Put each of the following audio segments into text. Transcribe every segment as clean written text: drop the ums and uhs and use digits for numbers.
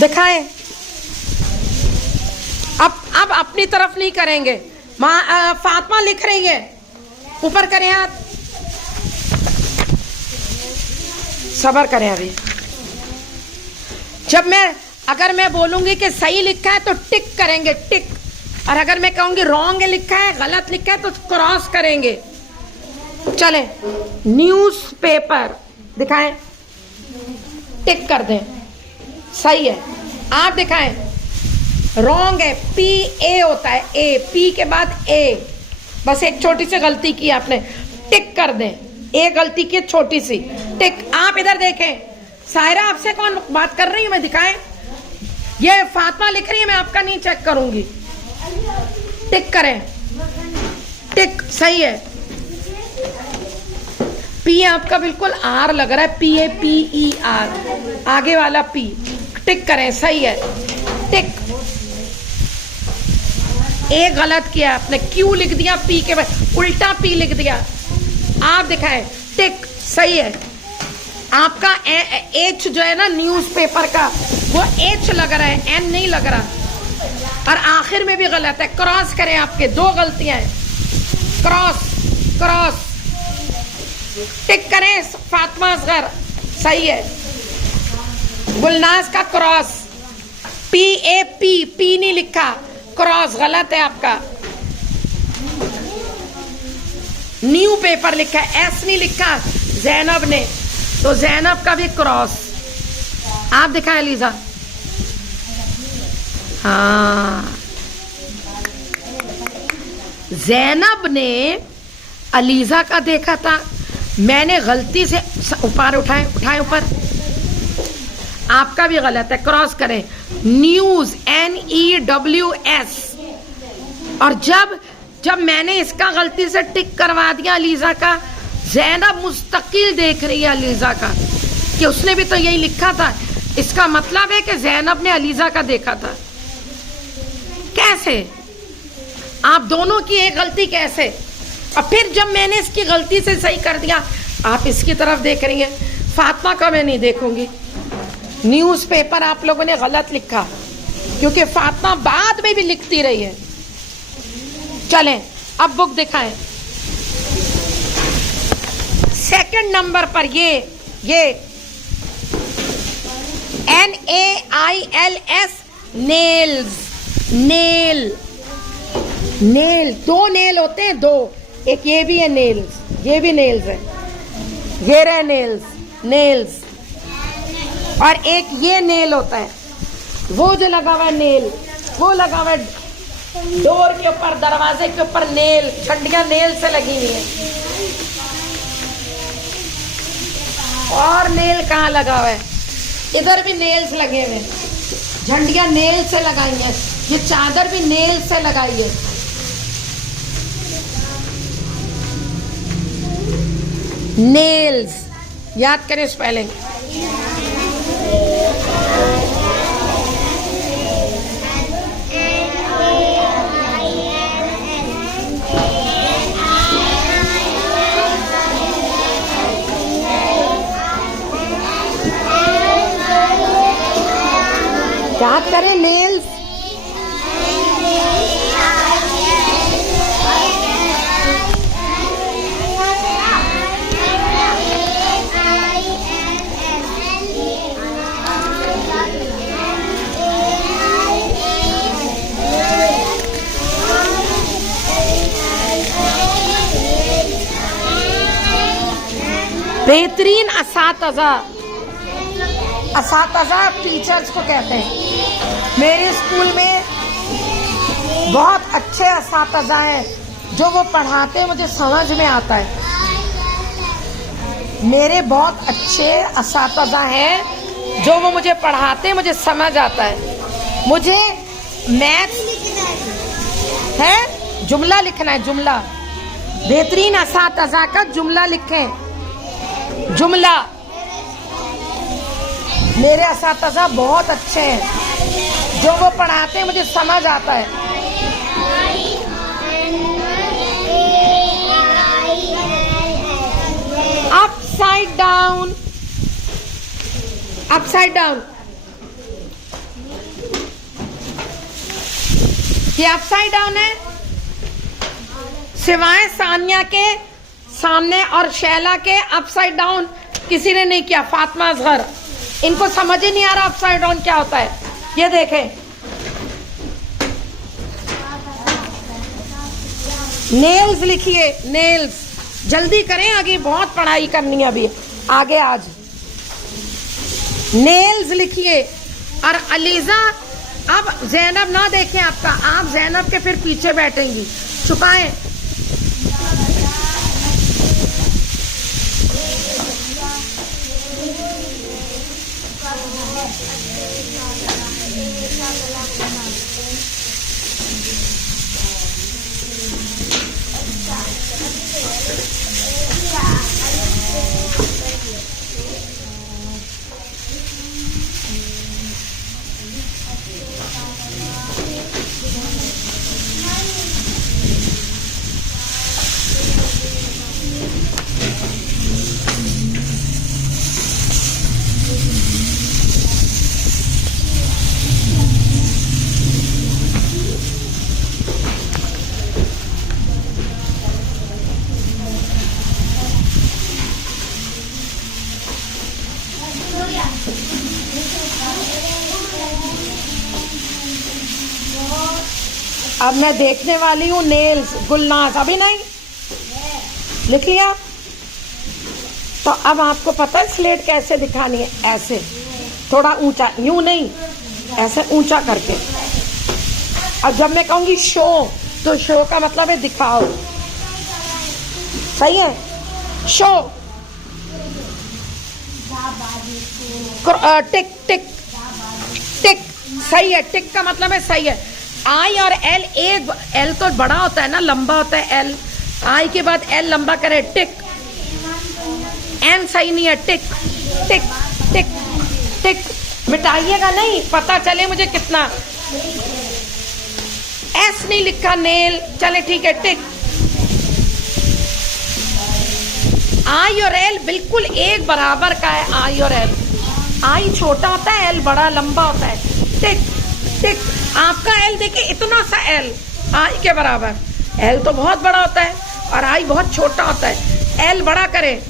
दिखाएं। अब अपनी तरफ नहीं करेंगे। फातिमा लिख रही है, ऊपर करें हाथ, सब्र करें। अभी जब अगर मैं बोलूंगी कि सही लिखा है तो टिक करेंगे, टिक। और अगर मैं कहूंगी रॉन्ग लिखा है, गलत लिखा है, तो क्रॉस करेंगे। चले, न्यूज़पेपर दिखाएं, टिक कर दें, सही है। आप दिखाएं, रॉन्ग है, पी ए होता है, ए, पी के बाद ए, बस एक छोटी सी गलती की आपने, टिक कर दें। ए गलती की छोटी सी, टिक। आप इधर देखें, सायरा आपसे कौन बात कर रही है, मैं दिखाएं। ये फातिमा लिख रही है, मैं आपका नहीं चेक करूंगी। टिक करें, टिक, सही है। पी आपका बिल्कुल आर लग रहा है, P A P E R, आगे वाला पी, टिक करें, सही है, टिक। ए गलत किया आपने, क्यू लिख दिया पी के बाद, उल्टा पी लिख दिया। आप दिखाएं, टिक, सही है। आपका एच जो है ना न्यूज़पेपर का, वो एच लग रहा है, एन नहीं लग रहा। और आखिर में भी गलत है, क्रॉस करें। आपके दो गलतियां हैं, क्रॉस, क्रॉस, टिक करें। फातिमा असगर, सही है। गुलनाज का cross, P A P, P नहीं लिखा, क्रॉस, गलत है आपका। न्यू पेपर लिखा है, एस नहीं लिखा जैनब ने, तो जैनब का भी क्रॉस। आप दिखाएं लीजा, हाँ, जैनब ने अलीजा का देखा था, मैंने गलती से ऊपर उठाए ऊपर। आपका भी गलत है, क्रॉस करें। News, NEWS। और जब मैंने इसका गलती से टिक करवा दिया अलीजा का, जैनब मुस्तकिल देख रही है अलीजा का कि उसने भी तो यही लिखा था। इसका मतलब है कि जैनब ने अलीजा का देखा था। कैसे? आप दोनों की एक गलती कैसे? और फिर जब मैंने इसकी गलती से सही कर दिया, आप इसकी तरफ देख रही हैं। फातिमा का मैं नहीं देखूंगी। न्यूज़पेपर आप लोगों ने गलत लिखा, क्योंकि फातिमा बाद में भी लिखती रही है। चलें, अब बुक दिखाएं। सेकंड नंबर पर ये NAILS, नेल्स, नेल, नेल, दो नेल होते हैं, दो। एक ये भी है नेल्स, ये भी नेल्स है, ये रहे नेल्स, नेल्स। और एक ये नेल होता है, वो जो लगा हुआ है नेल, वो लगा हुआ है डोर के ऊपर, दरवाजे के ऊपर नेल, छंडियां नेल से लगी हुई है। और नेल कहाँ लगा हुआ है? इधर भी नेल्स लगे हुए, झंडियां नेल से लगाई हैं। ये चादर भी नेल से लगाई है। नेल्स याद करें स्पेलिंग। याद करें, नेल्स। बेहतरीन असातिज़ा टीचर्स को कहते हैं। मेरे स्कूल में बहुत अच्छे असातिज़ा हैं, जो वो पढ़ाते मुझे समझ में आता है। मेरे बहुत अच्छे असातिज़ा हैं, जो वो मुझे पढ़ाते मुझे समझ आता है। मुझे मैथ्स है, जुमला लिखना है, जुमला। बेहतरीन असातिज़ा का जुमला लिखें, जुमला। मेरे असातिज़ा बहुत अच्छे हैं, जो वो पढ़ाते हैं मुझे समझ आता है। Upside down, upside down. ये अपसाइड डाउन है, सिवाय सानिया के सामने और शैला के अपसाइड डाउन किसी ने नहीं किया। फातिमा असगर, इनको समझ ही नहीं आ रहा अपसाइड डाउन क्या होता है। ये देखें, नेल्स लिखिए, नेल्स जल्दी करें, आगे बहुत पढ़ाई करनी है अभी आगे। आज नेल्स लिखिए। और अलीजा, अब जैनब ना देखें आपका, आप जैनब के फिर पीछे बैठेंगी। छुपाएं। अब मैं देखने वाली हूँ नेल्स। गुलनाज अभी नहीं लिख लिया। तो अब आपको पता है स्लेट कैसे दिखानी है, ऐसे थोड़ा ऊंचा, यूं नहीं, ऐसे ऊंचा करके। अब जब मैं कहूंगी शो, तो शो का मतलब है दिखाओ, सही है। शो, टिक टिक टिक, सही है। टिक का मतलब है सही है। आई और एल, एक एल तो बड़ा होता है ना, लंबा होता है एल, आई के बाद एल लंबा करे, टिक। एन सही नहीं है, टिक टिक टिक टिक। मिटाइएगा नहीं, पता चले मुझे कितना। एस नहीं लिखा, नेल, चले ठीक है, टिक। आई और एल बिल्कुल एक बराबर का है, आई और एल। आई छोटा होता है, एल बड़ा लंबा होता है, टिक टिक। आपका एल देखिए, इतना सा एल आई के बराबर। एल तो बहुत बड़ा होता है और आई बहुत छोटा होता है। एल बड़ा करें,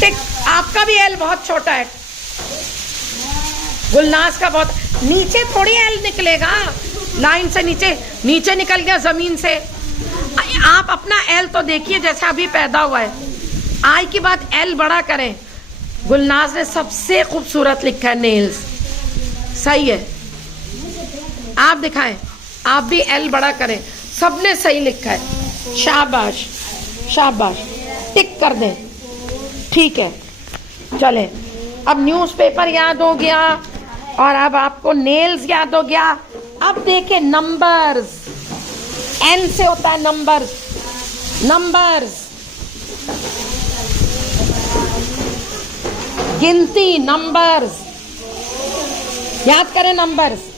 टिक। आपका भी एल बहुत छोटा है, गुलनाज का बहुत। नीचे थोड़ी एल निकलेगा, लाइन से नीचे, नीचे निकल गया जमीन से। आप अपना एल तो देखिए जैसा अभी पैदा हुआ है। आई की बात एल बड़ा करें। गुलनाज ने सबसे खूबसूरत लिखा है नेल्स, सही है। आप दिखाएं, आप भी एल बड़ा करें, सबने सही लिखा है। शाबाश शाबाश, टिक कर दें, ठीक है। चले, अब न्यूज़पेपर याद हो गया और अब आपको नेल्स याद हो गया। अब देखें नंबर्स, एन से होता है नंबर्स। नंबर्स गिनती, नंबर्स याद करें। नंबर्स